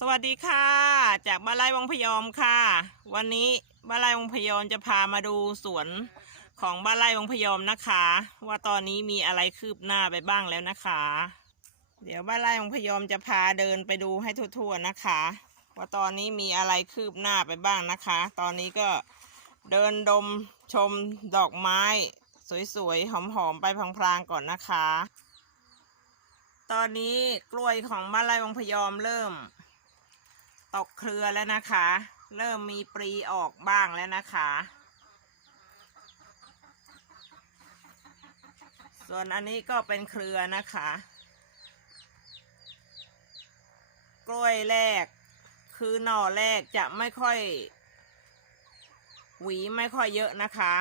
สวัสดีค่ะ จากบ้านไร่วังพยอมค่ะ วันนี้บ้านไร่วังพยอมจะพามาดูสวนของบ้านไร่วังพยอมนะคะ ว่าตอนนี้มีอะไรคืบหน้าไปบ้างแล้วนะคะ เดี๋ยวบ้านไร่วังพยอมจะพาเดินไปดูให้ทั่วๆนะคะ ว่าตอนนี้มีอะไรคืบหน้าไปบ้างนะคะ ตอนนี้ก็เดินดมชมดอกไม้ สวยๆหอมๆไปพลางๆก่อนนะคะ ตอนนี้กล้วยของบ้านไร่วังพยอมเริ่ม ตกเครือแล้วนะคะ เริ่มมีปลีออกบ้างแล้วนะคะ ส่วนอันนี้ก็เป็นเครือนะคะ กล้วยแรกคือหน่อแรกจะไม่ค่อย หวีไม่ค่อยเยอะนะคะ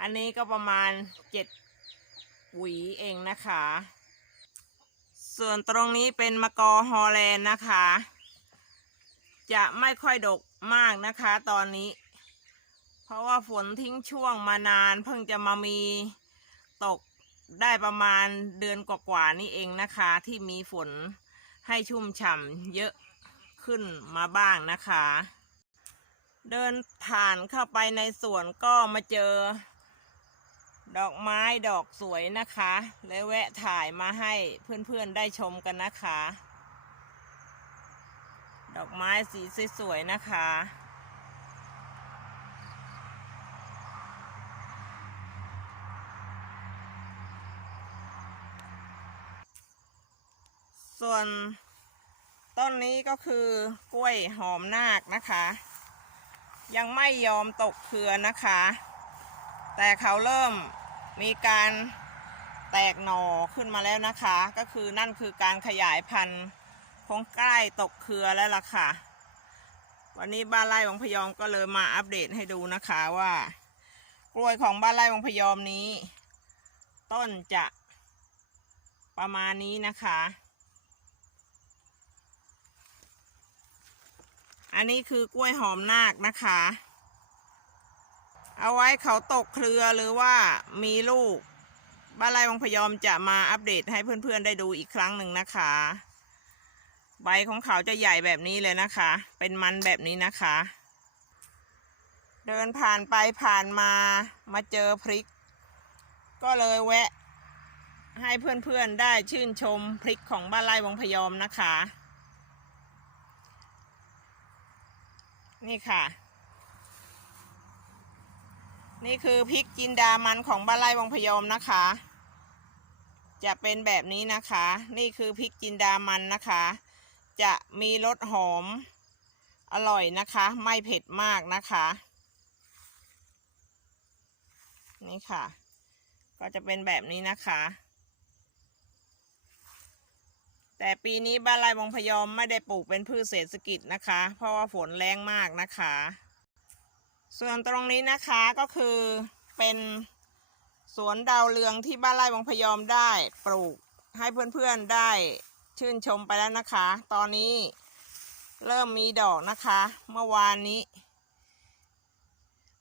อันนี้ก็ประมาณเจ็ดหวีเองนะคะ ส่วนตรงนี้เป็นมะกอฮอลแลนด์นะคะ จะไม่ค่อยดกมากนะคะตอนนี้ เพราะว่าฝนทิ้งช่วงมานานเพิ่งจะมามีตกได้ประมาณเดือนกว่าๆนี่เองนะคะ ที่มีฝนให้ชุ่มฉ่ำเยอะขึ้นมาบ้างนะคะ เดินผ่านเข้าไปในสวนก็มาเจอ ดอกไม้ดอกสวยนะคะ และแวะถ่ายมาให้เพื่อนๆได้ชมกันนะคะ ดอกไม้สีสวยๆนะคะ ส่วนต้นนี้ก็คือกล้วยหอมนาคนะคะ ยังไม่ยอมตกเครือนะคะ แต่เขาเริ่มมีการแตกหน่อขึ้นมาแล้วนะคะ ก็คือนั่นคือการขยายพันธุ์ คงใกล้ตกเครือแล้วล่ะค่ะ วันนี้บ้านไร่วังพยอมก็เลยมาอัปเดตให้ดูนะคะว่า กล้วยของบ้านไร่วังพยอมนี้ ต้นจะประมาณนี้นะคะ อันนี้คือกล้วยหอมนาคนะคะ เอาไว้เขาตกเครือหรือว่ามีลูกบ้านไร่วังพยอมจะมาอัปเดตให้เพื่อนๆได้ดูอีกครั้งหนึ่งนะคะ ใบของเขาจะใหญ่แบบนี้เลยนะคะ เป็นมันแบบนี้นะคะ เดินผ่านไปผ่านมามาเจอพริก ก็เลยแวะ ให้เพื่อนๆได้ชื่นชมพริกของบ้านไร่วังพยอมนะคะ นี่ค่ะ นี่คือพริกจินดามันของบ้านไร่วังพยอมนะคะจะเป็นแบบนี้นะคะ นี่คือพริกจินดามันนะคะ จะมีรสหอมอร่อยนะคะ ไม่เผ็ดมากนะคะ นี่ค่ะ ก็จะเป็นแบบนี้นะคะ แต่ปีนี้บ้านไร่วงพยอมไม่ได้ปลูกเป็นพืชเศรษฐกิจนะคะ เพราะว่าฝนแรงมากนะคะ ส่วนตรงนี้นะคะก็คือเป็นสวนดาวเรืองที่บ้านไร่วงพยอมได้ปลูกให้เพื่อนๆได้ ชื่นชมไปแล้วนะคะ ตอนนี้เริ่มมีดอกนะคะ เมื่อวานนี้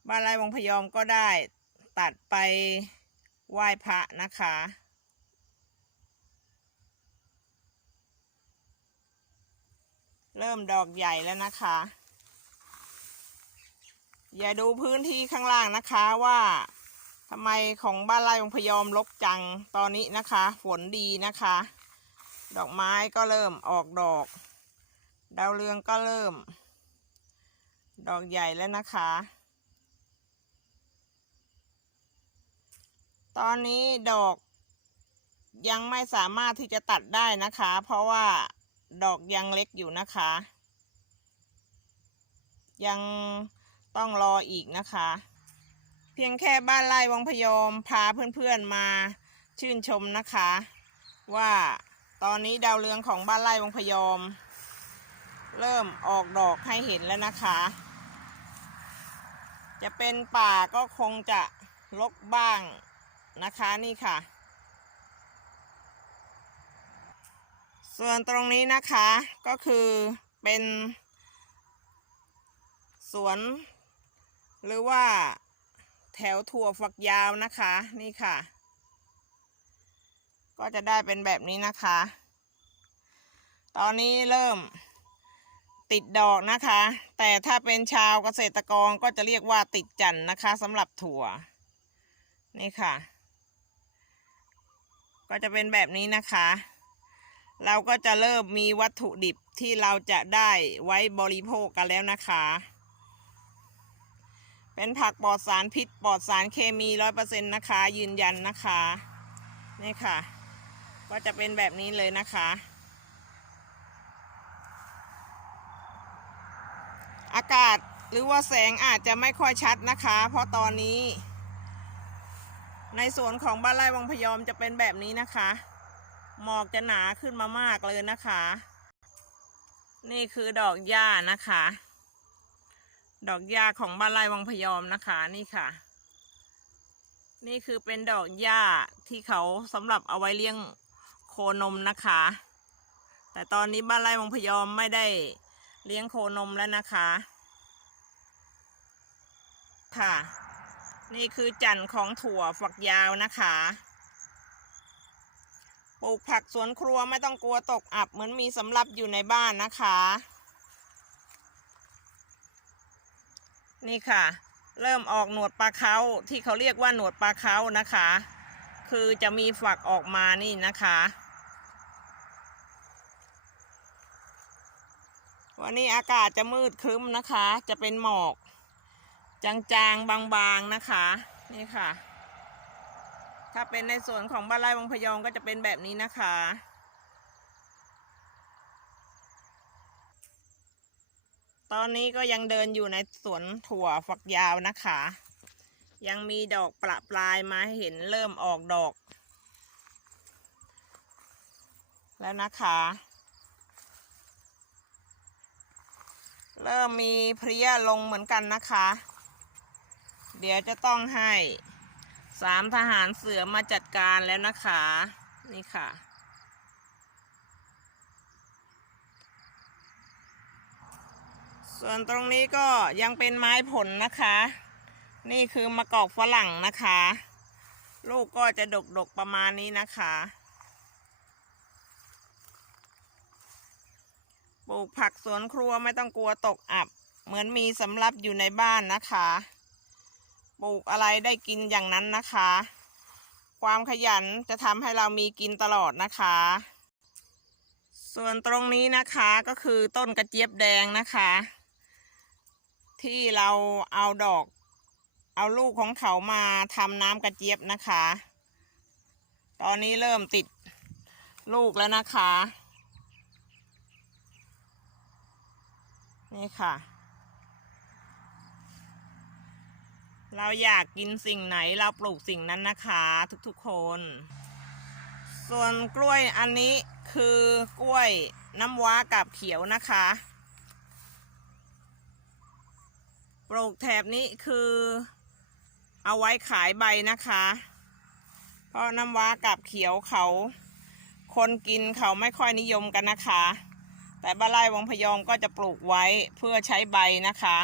บ้านไร่วงพยอมก็ได้ตัดไปไหว้พระนะคะ เริ่มดอกใหญ่แล้วนะคะ อย่าดูพื้นที่ข้างล่างนะคะว่าทำไมของบ้านไร่วงพยอมลกจังตอนนี้นะคะ ฝนดีนะคะ ดอกไม้ก็เริ่มออกดอก ดาวเรืองก็เริ่ม ดอกใหญ่แล้วนะคะ ตอนนี้ดอกยังไม่สามารถที่จะตัดได้นะคะ เพราะว่าดอกยังเล็กอยู่นะคะ ยังต้องรออีกนะคะ เพียงแค่บ้านไร่วังพยอมพาเพื่อนๆมาชื่นชมนะคะ ว่า ตอนนี้ดาวเรืองของบ้านไร่วงพยอม เริ่มออกดอกให้เห็นแล้วนะคะ จะเป็นป่าก็คงจะลกบ้างนะคะนี่ค่ะ ส่วนตรงนี้นะคะก็คือเป็น สวน หรือว่าแถวถั่วฝักยาวนะคะ นี่ค่ะ ก็จะได้เป็นแบบนี้นะคะ ตอนนี้เริ่มติดดอกนะคะ แต่ถ้าเป็นชาวเกษตรกรก็จะเรียกว่าติดจันทร์นะคะสำหรับถั่ว นี่ค่ะ ก็จะเป็นแบบนี้นะคะ เราก็จะเริ่มมีวัตถุดิบที่เราจะได้ไว้บริโภคกันแล้วนะคะ เป็นผักปลอดสารพิษปลอดสารเคมีร้อยเปอร์เซ็นต์นะคะ ยืนยันนะคะ นี่ค่ะ ก็จะเป็นแบบนี้เลยนะคะ อากาศหรือว่าแสงอาจจะไม่ค่อยชัดนะคะ เพราะตอนนี้ ในสวนของบ้านไร่วังพยอมจะเป็นแบบนี้นะคะ หมอกจะหนาขึ้นมามากเลยนะคะ นี่คือดอกหญ้านะคะ ดอกหญ้าของบ้านไร่วังพยอมนะคะนี่ค่ะนี่คือเป็นดอกหญ้าที่เขาสำหรับเอาไว้เลี้ยง โคนมนะคะ แต่ตอนนี้บ้านไร่วงพยอมไม่ได้เลี้ยงโคนมแล้วนะคะ ค่ะ นี่คือจันทร์ของถั่วฝักยาวนะคะปลูกผักสวนครัวไม่ต้องกลัวตกอับเหมือนมีสำรับอยู่ในบ้านนะคะ นี่ค่ะ เริ่มออกหนวดปลาเขาที่เขาเรียกว่าหนวดปลาเขานะคะ คือจะมีฝักออกมานี่นะคะ วันนี้อากาศจะมืดครึ้มนะคะ จะเป็นหมอก จางๆ บางๆ นะคะ นี่ค่ะ ถ้าเป็นในส่วนของบ้านไร่วังพยองก็จะเป็นแบบนี้นะคะ ตอนนี้ก็ยังเดินอยู่ในสวนถั่วฝักยาวนะคะ ยังมีดอกประปรายมาให้เห็นเริ่มออกดอก แล้วนะคะ เริ่มมีเพลียลงเหมือนกันนะคะ เดี๋ยวจะต้องให้สามทหารเสือมาจัดการแล้วนะคะ นี่ค่ะ ส่วนตรงนี้ก็ยังเป็นไม้ผลนะคะ นี่คือมะกอกฝรั่งนะคะ ลูกก็จะดกๆประมาณนี้นะคะ ปลูกผักสวนครัวไม่ต้องกลัวตกอับ เหมือนมีสำรับอยู่ในบ้านนะคะ ปลูกอะไรได้กินอย่างนั้นนะคะ ความขยันจะทำให้เรามีกินตลอดนะคะ ส่วนตรงนี้นะคะก็คือต้นกระเจี๊ยบแดงนะคะ ที่เราเอาดอก เอาลูกของเขามาทำน้ำกระเจี๊ยบนะคะ ตอนนี้เริ่มติดลูกแล้วนะคะ นี่ค่ะ เราอยากกินสิ่งไหนเราปลูกสิ่งนั้นนะคะ ทุกๆคน ส่วนกล้วยอันนี้คือกล้วยน้ำว้ากับเขียวนะคะ ปลูกแถบนี้คือเอาไว้ขายใบนะคะ เพราะน้ำว้ากับเขียวเขา คนกินเขาไม่ค่อยนิยมกันนะคะ แต่บ้าไร่วังพยอมก็จะปลูกไว้เพื่อใช้ใบนะคะ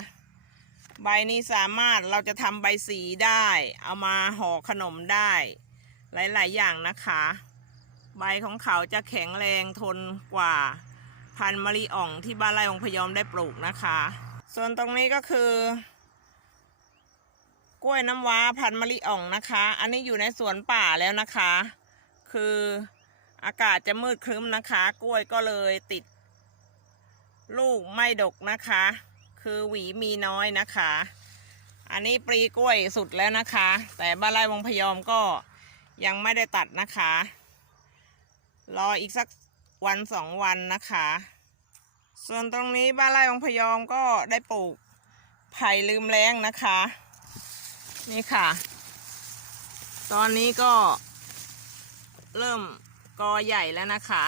ใบนี้สามารถเราจะทำใบสีได้ เอามาห่อขนมได้ หลาย ๆ อย่างนะคะ ใบของเขาจะแข็งแรงทนกว่าพันธุ์มะลิอ่องที่บ้านไร่องพยอมได้ปลูกนะคะ ส่วนตรงนี้ก็คือกล้วยน้ำว้าพันธุ์มะลิอ่องนะคะ อันนี้อยู่ในสวนป่าแล้วนะคะ คืออากาศจะมืดครึ้มนะคะ กล้วยก็เลยติด ลูกไม่ดกนะคะ คือหวีมีน้อยนะคะ อันนี้ปลีกล้วยสุดแล้วนะคะ แต่บ้านไร่วงพยอมก็ยังไม่ได้ตัดนะคะ รออีกสักวันสองวันนะคะ ส่วนตรงนี้บ้านไร่วงพยอมก็ได้ปลูกไผ่ลืมแรงนะคะ นี่ค่ะ ตอนนี้ก็เริ่มกอใหญ่แล้วนะคะ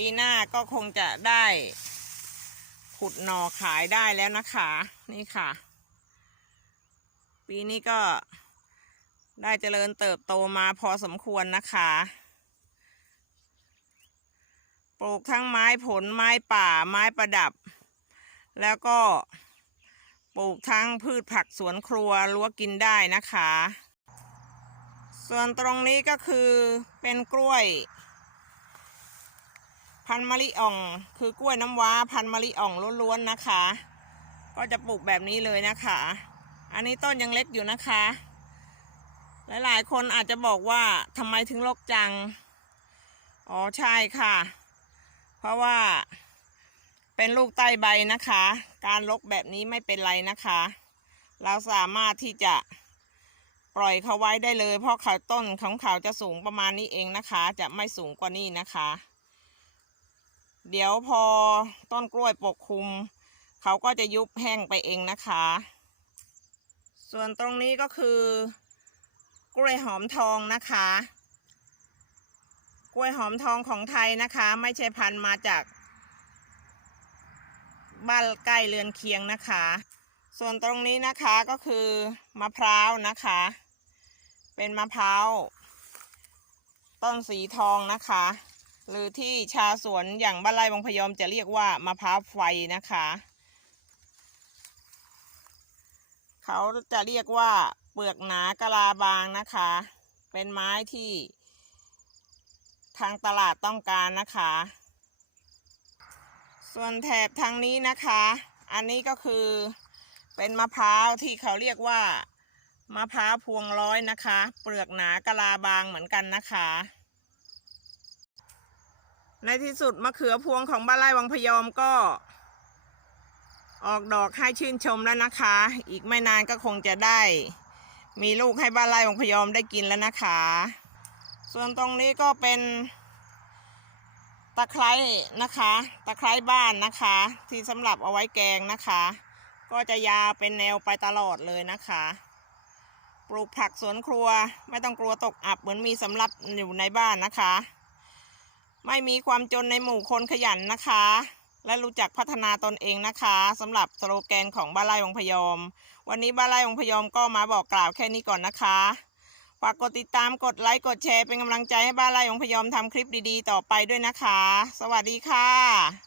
ปีหน้าก็คงจะได้ ขุดหน่อขายได้แล้วนะคะ นี่ค่ะ ปีนี้ก็ได้เจริญเติบโตมาพอสมควรนะคะ ปลูกทั้งไม้ผลไม้ป่าไม้ประดับ แล้วก็ปลูกทั้งพืชผักสวนครัวรั้วกินได้นะคะ ส่วนตรงนี้ก็คือเป็นกล้วย พันมะลิอ่อง คือกล้วยน้ำว้า พันมะลิอ่องล้วนๆนะคะ ก็จะปลูกแบบนี้เลยนะคะ อันนี้ต้นยังเล็กอยู่นะคะ หลายๆ คนอาจจะบอกว่าทำไมถึงรกจัง อ๋อใช่ค่ะ เพราะว่า เป็นลูกใต้ใบนะคะ การลกแบบนี้ไม่เป็นไรนะคะ เราสามารถที่จะปล่อยเขาไว้ได้เลย เพราะเขาต้นของเขาจะสูงประมาณนี้เองนะคะ จะไม่สูงกว่านี้นะคะ เดี๋ยวพอต้นกล้วยปกคลุม เขาก็จะยุบแห้งไปเองนะคะ ส่วนตรงนี้ก็คือกล้วยหอมทองนะคะ กล้วยหอมทองของไทยนะคะ ไม่ใช่พันธุ์มาจาก บ้านใกล้เรือนเคียงนะคะ ส่วนตรงนี้นะคะก็คือมะพร้าวนะคะ เป็นมะพร้าวต้นสีทองนะคะ หรือที่ชาวสวนอย่างบ้านไร่บางพยอมจะเรียกว่ามะพร้าวไฟนะคะ เขาจะเรียกว่าเปลือกหนากะลาบางนะคะ เป็นไม้ที่ ทางตลาดต้องการนะคะ ส่วนแถบทางนี้นะคะ อันนี้ก็คือเป็นมะพร้าวที่เขาเรียกว่ามะพร้าวพวงร้อยนะคะ เปลือกหนากะลาบางเหมือนกันนะคะ ในที่สุดมะเขือพวงของบ้านไร่วังพยอมก็ ออกดอกให้ชื่นชมแล้วนะคะ อีกไม่นานก็คงจะได้ มีลูกให้บ้านไร่วังพยอมได้กินแล้วนะคะ ส่วนตรงนี้ก็เป็นตะไคร้นะคะ ตะไคร้บ้านนะคะ ที่สำหรับเอาไว้แกงนะคะ ก็จะยาวเป็นแนวไปตลอดเลยนะคะ ปลูกผักสวนครัวไม่ต้องกลัวตกอับเหมือนมีสำหรับอยู่ในบ้านนะคะ ไม่มีความจนในหมู่คนขยันนะคะ และรู้จักพัฒนาตนเองนะคะสำหรับสโลแกนของบ้านไร่วงพยอม วันนี้บ้านไร่วงพยอมก็มาบอกกล่าวแค่นี้ก่อนนะคะฝากกดติดตามกดไลค์กดแชร์เป็นกำลังใจให้บ้านไร่องพยอมทำคลิปดีๆ ต่อไปด้วยนะคะ สวัสดีค่ะ